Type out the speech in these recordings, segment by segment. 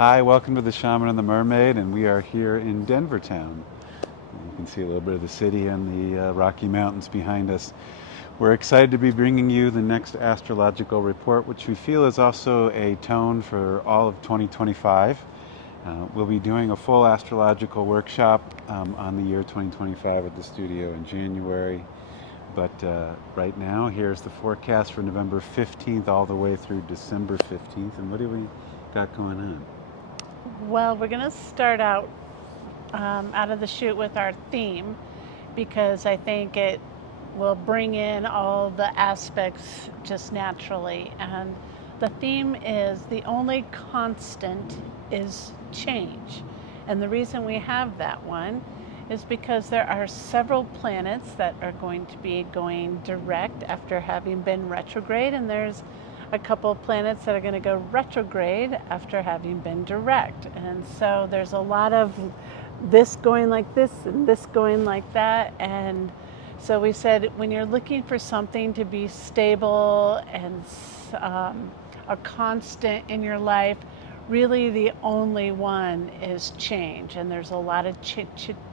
Hi, welcome to the Shaman and the Mermaid, and we are here in Denver town. You can see a little bit of the city and the Rocky Mountains behind us. We're excited to be bringing you the next astrological report, which we feel is also a tone for all of 2025. We'll be doing a full astrological workshop on the year 2025 at the studio in January. But right now, here's the forecast for November 15th all the way through December 15th. And what do we got going on? Well, we're going to start out of the chute with our theme because I think it will bring in all the aspects just naturally. And the theme is the only constant is change. And the reason we have that one is because there are several planets that are going to be going direct after having been retrograde, and there's a couple of planets that are going to go retrograde after having been direct. And so there's a lot of this going like this and this going like that. And so we said when you're looking for something to be stable and a constant in your life, really the only one is change. And there's a lot of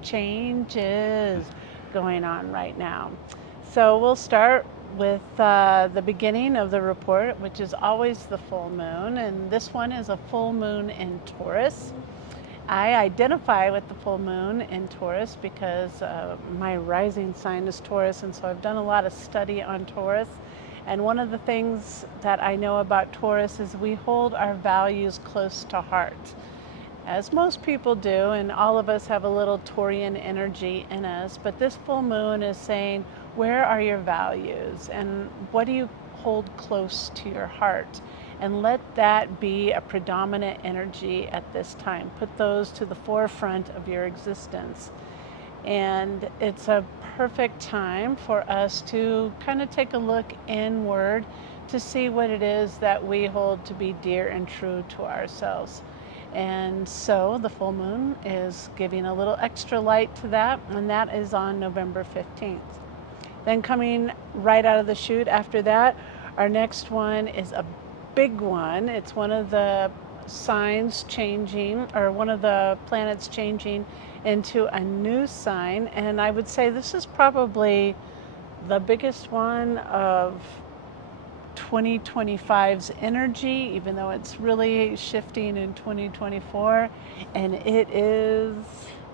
changes going on right now. So we'll start with the beginning of the report, which is always the full moon, and this one is a full moon in Taurus. I identify with the full moon in Taurus because my rising sign is Taurus, and so I've done a lot of study on Taurus. And one of the things that I know about Taurus is we hold our values close to heart, as most people do, and all of us have a little Taurian energy in us. But this full moon is saying, where are your values and what do you hold close to your heart? And let that be a predominant energy at this time. Put those to the forefront of your existence. And it's a perfect time for us to kind of take a look inward to see what it is that we hold to be dear and true to ourselves. And so the full moon is giving a little extra light to that, and that is on November 15th. Then coming right out of the chute after that, our next one is a big one. It's one of the signs changing, or one of the planets changing into a new sign. And I would say this is probably the biggest one of 2025's energy, even though it's really shifting in 2024. And it is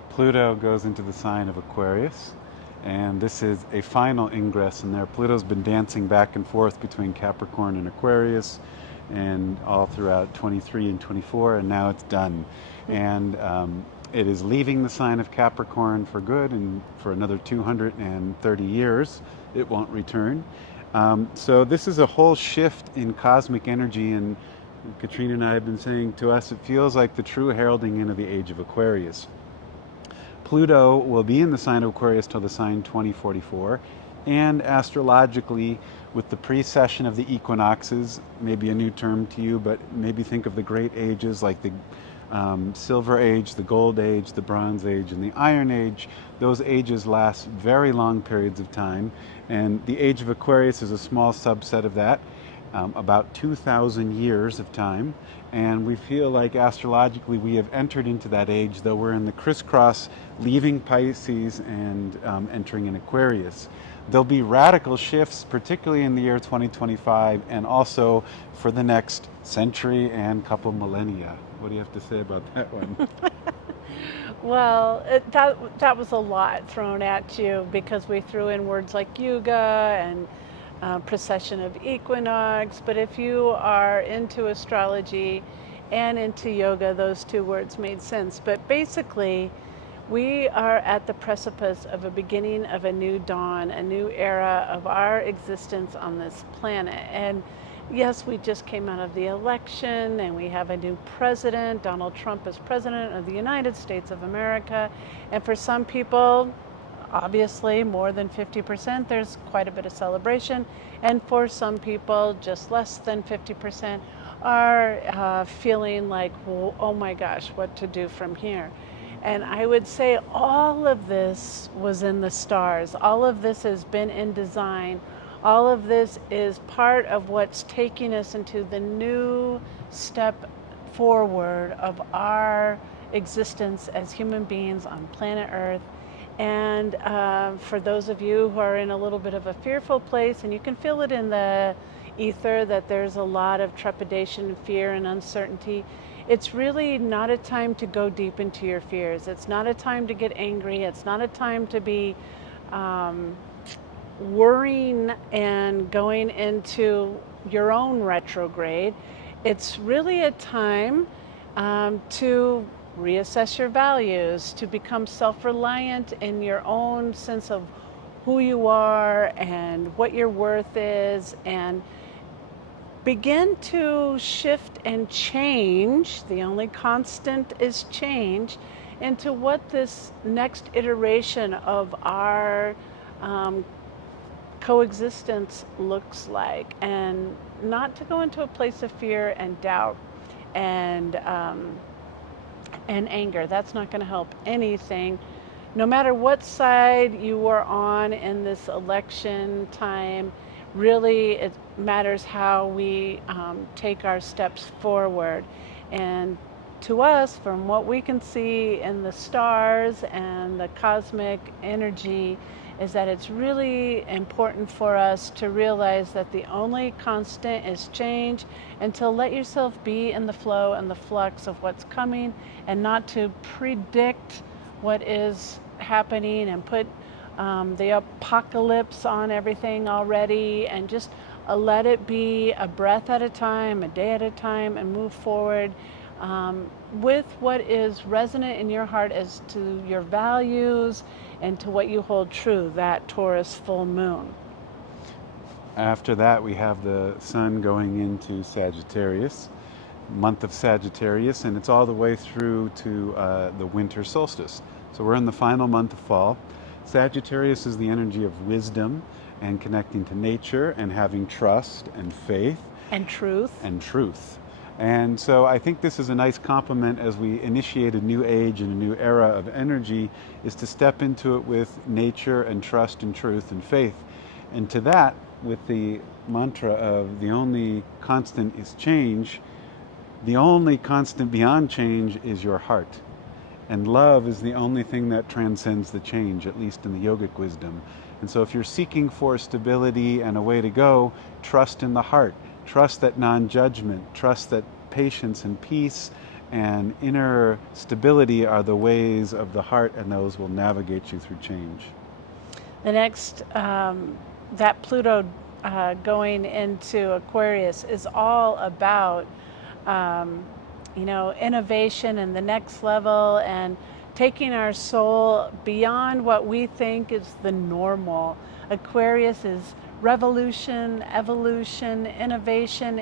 Pluto goes into the sign of Aquarius, and this is a final ingress in there. Pluto's been dancing back and forth between Capricorn and Aquarius and all throughout 23 and 24, and now it's done. And it is leaving the sign of Capricorn for good, and for another 230 years it won't return. So this is a whole shift in cosmic energy, and Katrina and I have been saying to us, it feels like the true heralding in of the age of Aquarius. Pluto will be in the sign of Aquarius till the sign 2044, and astrologically, with the precession of the equinoxes, maybe a new term to you, but maybe think of the great ages like the Silver Age, the Gold Age, the Bronze Age, and the Iron Age. Those ages last very long periods of time, and the Age of Aquarius is a small subset of that, about 2,000 years of time. And we feel like astrologically we have entered into that age, though we're in the crisscross, leaving Pisces and entering in Aquarius. There'll be radical shifts, particularly in the year 2025, and also for the next century and couple millennia. What do you have to say about that one? Well, that was a lot thrown at you because we threw in words like yuga and precession of equinox. But if you are into astrology and into yoga, those two words made sense. But basically, we are at the precipice of a beginning of a new dawn, a new era of our existence on this planet. And yes, we just came out of the election and we have a new president. Donald Trump is president of the United States of America. And for some people, obviously more than 50%, there's quite a bit of celebration. And for some people, just less than 50% are feeling like, well, oh my gosh, what to do from here? And I would say all of this was in the stars. All of this has been in design. All of this is part of what's taking us into the new step forward of our existence as human beings on planet Earth. And for those of you who are in a little bit of a fearful place, and you can feel it in the ether that there's a lot of trepidation and fear and uncertainty, it's really not a time to go deep into your fears. It's not a time to get angry. It's not a time to be worrying and going into your own retrograde. It's really a time to reassess your values, to become self-reliant in your own sense of who you are and what your worth is, and begin to shift and change. The only constant is change into what this next iteration of our coexistence looks like, and not to go into a place of fear and doubt and anger. That's not going to help anything. No matter what side you are on in this election time, really it matters how we take our steps forward. And to us, from what we can see in the stars and the cosmic energy, is that it's really important for us to realize that the only constant is change, and to let yourself be in the flow and the flux of what's coming, and not to predict what is happening and put the apocalypse on everything already, and just let it be a breath at a time, a day at a time, and move forward with what is resonant in your heart as to your values and to what you hold true, that Taurus full moon. After that, we have the sun going into Sagittarius, month of Sagittarius, and it's all the way through to the winter solstice. So we're in the final month of fall. Sagittarius is the energy of wisdom and connecting to nature and having trust and faith. And truth. And truth. And so I think this is a nice complement as we initiate a new age and a new era of energy, is to step into it with nature and trust and truth and faith. And to that, with the mantra of the only constant is change, the only constant beyond change is your heart. And love is the only thing that transcends the change, at least in the yogic wisdom. And so if you're seeking for stability and a way to go, trust in the heart. Trust that non-judgment, trust that patience and peace and inner stability are the ways of the heart, and those will navigate you through change. The next, that Pluto going into Aquarius is all about, innovation and the next level, and taking our soul beyond what we think is the normal. Aquarius is revolution, evolution, innovation,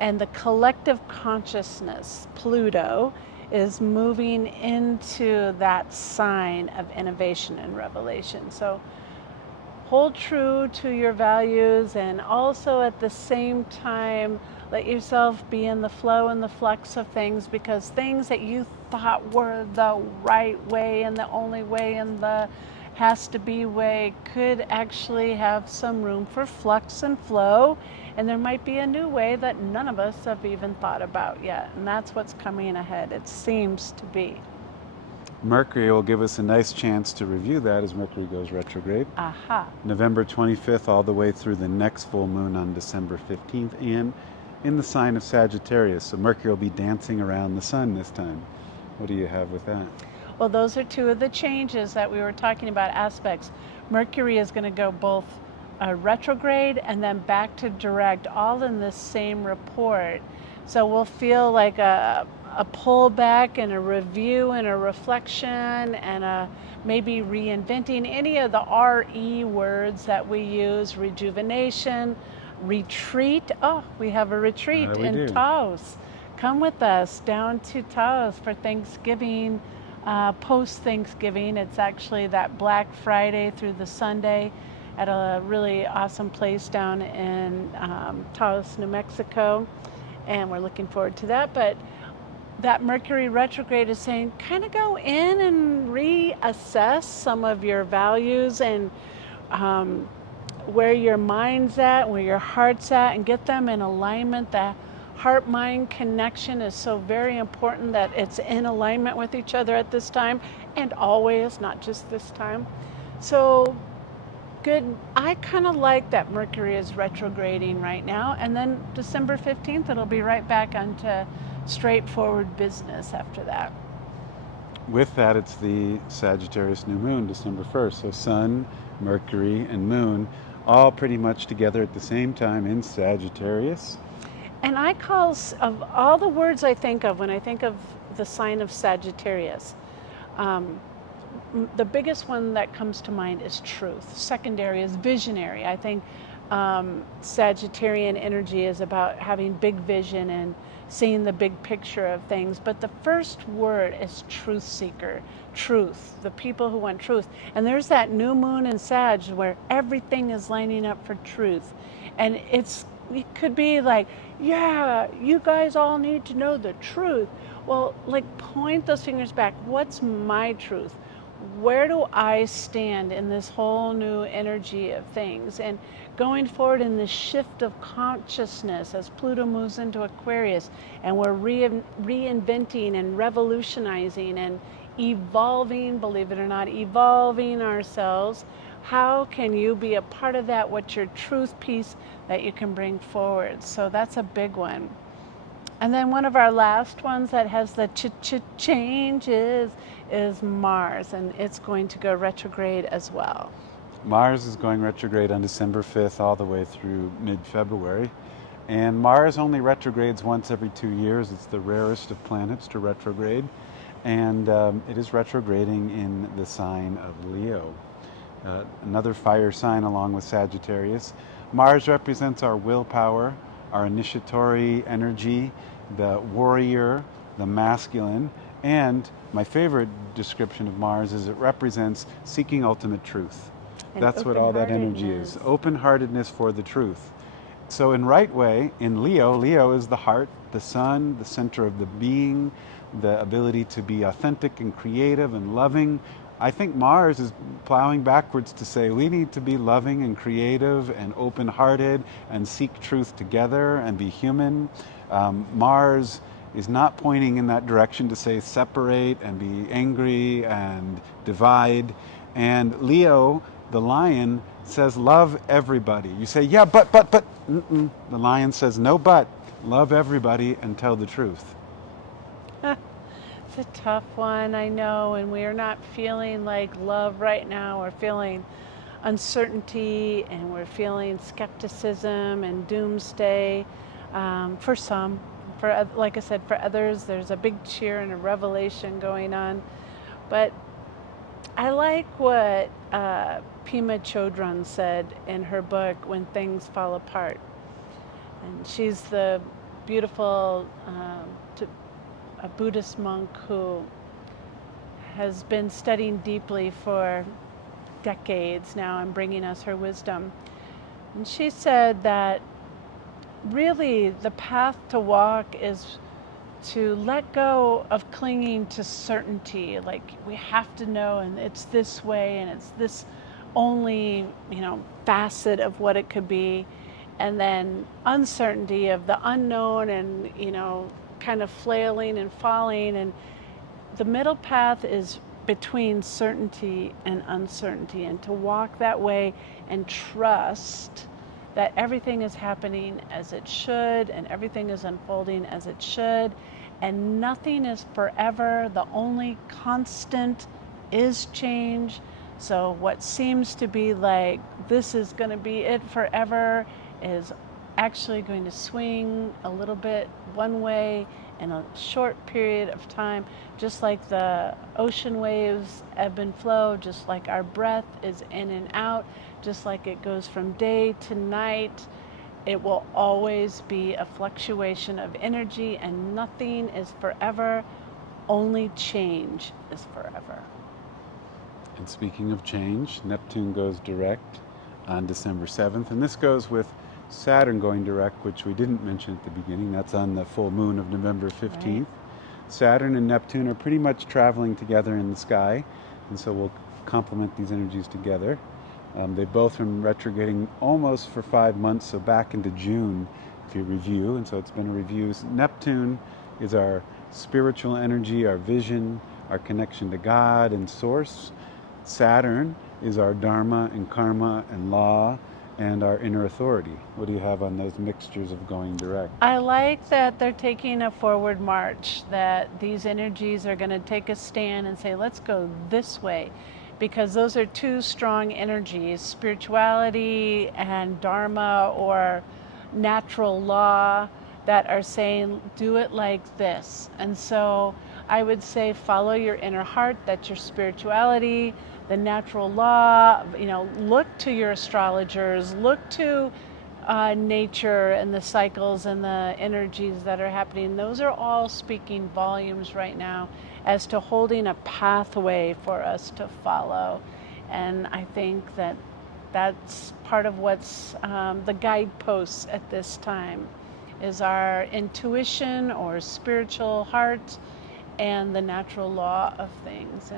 and the collective consciousness, Pluto, is moving into that sign of innovation and revelation. So hold true to your values, and also at the same time, let yourself be in the flow and the flux of things, because things that you thought were the right way and the only way and the has to be way could actually have some room for flux and flow, and there might be a new way that none of us have even thought about yet, and that's what's coming ahead, it seems to be. Mercury will give us a nice chance to review that as Mercury goes retrograde. Aha. November 25th all the way through the next full moon on December 15th, and in the sign of Sagittarius. So Mercury will be dancing around the sun this time. What do you have with that? Well, those are two of the changes that we were talking about, aspects. Mercury is going to go both retrograde and then back to direct, all in this same report. So we'll feel like a pullback and a review and a reflection and a maybe reinventing any of the RE words that we use, rejuvenation, retreat. Oh, we have a retreat in Taos. Come with us down to Taos for Thanksgiving. Post-Thanksgiving, it's actually that Black Friday through the Sunday at a really awesome place down in Taos, New Mexico, and we're looking forward to that. But that Mercury retrograde is saying kind of go in and reassess some of your values and where your mind's at, where your heart's at, and get them in alignment. The heart-mind connection is so very important, that it's in alignment with each other at this time, and always, not just this time. So good. I kind of like that Mercury is retrograding right now, and then December 15th, it'll be right back onto straightforward business after that. With that, it's the Sagittarius new moon, December 1st. So Sun, Mercury, and Moon all pretty much together at the same time in Sagittarius. And I call, of all the words I think of when I think of the sign of Sagittarius, the biggest one that comes to mind is truth. Secondary is visionary. I think Sagittarian energy is about having big vision and seeing the big picture of things. But the first word is truth seeker, truth, the people who want truth. And there's that new moon in Sag where everything is lining up for truth. And it could be like, yeah, you guys all need to know the truth. Well, like, point those fingers back. What's my truth? Where do I stand in this whole new energy of things? And going forward in this shift of consciousness as Pluto moves into Aquarius, and we're reinventing and revolutionizing and evolving, believe it or not, evolving ourselves. How can you be a part of that? What's your truth piece that you can bring forward? So that's a big one. And then one of our last ones that has the changes is Mars, and it's going to go retrograde as well. Mars is going retrograde on December 5th all the way through mid-February. And Mars only retrogrades once every 2 years. It's the rarest of planets to retrograde. And it is retrograding in the sign of Leo, another fire sign along with Sagittarius. Mars represents our willpower, our initiatory energy, the warrior, the masculine, and my favorite description of Mars is it represents seeking ultimate truth. And that's what all that energy is. Open-heartedness for the truth. So in right way, in Leo, Leo is the heart, the sun, the center of the being, the ability to be authentic and creative and loving. I think Mars is plowing backwards to say we need to be loving and creative and open-hearted and seek truth together and be human. Mars is not pointing in that direction to say separate and be angry and divide. And Leo, the lion, says love everybody. You say, yeah, but. The lion says no but. Love everybody and tell the truth. It's a tough one, I know, and we are not feeling like love right now. We're feeling uncertainty, and we're feeling skepticism and doomsday. For some, like I said, for others, there's a big cheer and a revelation going on. But I like what Pema Chodron said in her book, When Things Fall Apart. And she's the beautiful a Buddhist monk who has been studying deeply for decades now and bringing us her wisdom. And she said that really the path to walk is to let go of clinging to certainty, like we have to know and it's this way and it's this only, facet of what it could be, and then uncertainty of the unknown and, kind of flailing and falling. And the middle path is between certainty and uncertainty, and to walk that way and trust that everything is happening as it should and everything is unfolding as it should, and nothing is forever. The only constant is change. So what seems to be like this is going to be it forever is actually going to swing a little bit one way in a short period of time, just like the ocean waves ebb and flow, just like our breath is in and out, just like it goes from day to night. It will always be a fluctuation of energy, and nothing is forever. Only change is forever. And speaking of change, Neptune goes direct on December 7th, and this goes with Saturn going direct, which we didn't mention at the beginning. That's on the full moon of November 15th. Right. Saturn and Neptune are pretty much traveling together in the sky, and so we'll complement these energies together. They've both been retrograding almost for 5 months, so back into June if you review, and so it's been a review. Neptune is our spiritual energy, our vision, our connection to God and Source. Saturn is our dharma and karma and law and our inner authority. What do you have on those mixtures of going direct? I like that they're taking a forward march, that these energies are going to take a stand and say, let's go this way, because those are two strong energies, spirituality and dharma or natural law, that are saying, do it like this. And so I would say follow your inner heart, that's your spirituality, the natural law, look to your astrologers, look to nature and the cycles and the energies that are happening. Those are all speaking volumes right now as to holding a pathway for us to follow. And I think that that's part of what's the guideposts at this time, is our intuition or spiritual heart and the natural law of things.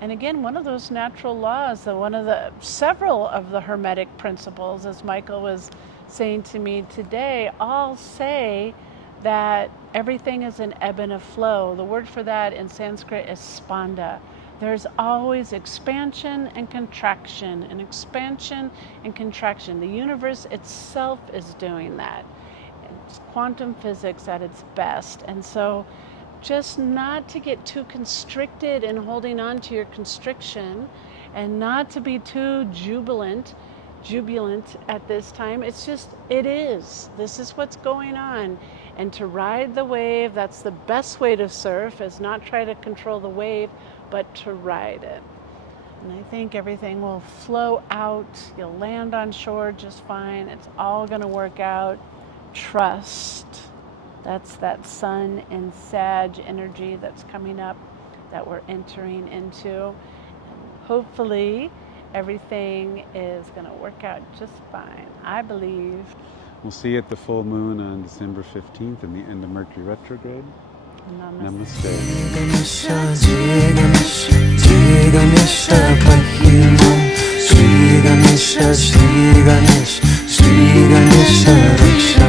And again, one of those natural laws, one of the several of the Hermetic principles, as Michael was saying to me today, all say that everything is an ebb and a flow. The word for that in Sanskrit is spanda. There's always expansion and contraction, and expansion and contraction. The universe itself is doing that. It's quantum physics at its best. And so just not to get too constricted in holding on to your constriction, and not to be too jubilant at this time. It's just, this is what's going on. And to ride the wave, that's the best way to surf, is not try to control the wave, but to ride it. And I think everything will flow out. You'll land on shore just fine. It's all going to work out. Trust. That's that Sun and Sag energy that's coming up, that we're entering into. And hopefully everything is going to work out just fine, I believe. We'll see you at the full moon on December 15th and the end of Mercury retrograde. Namaste. Namaste.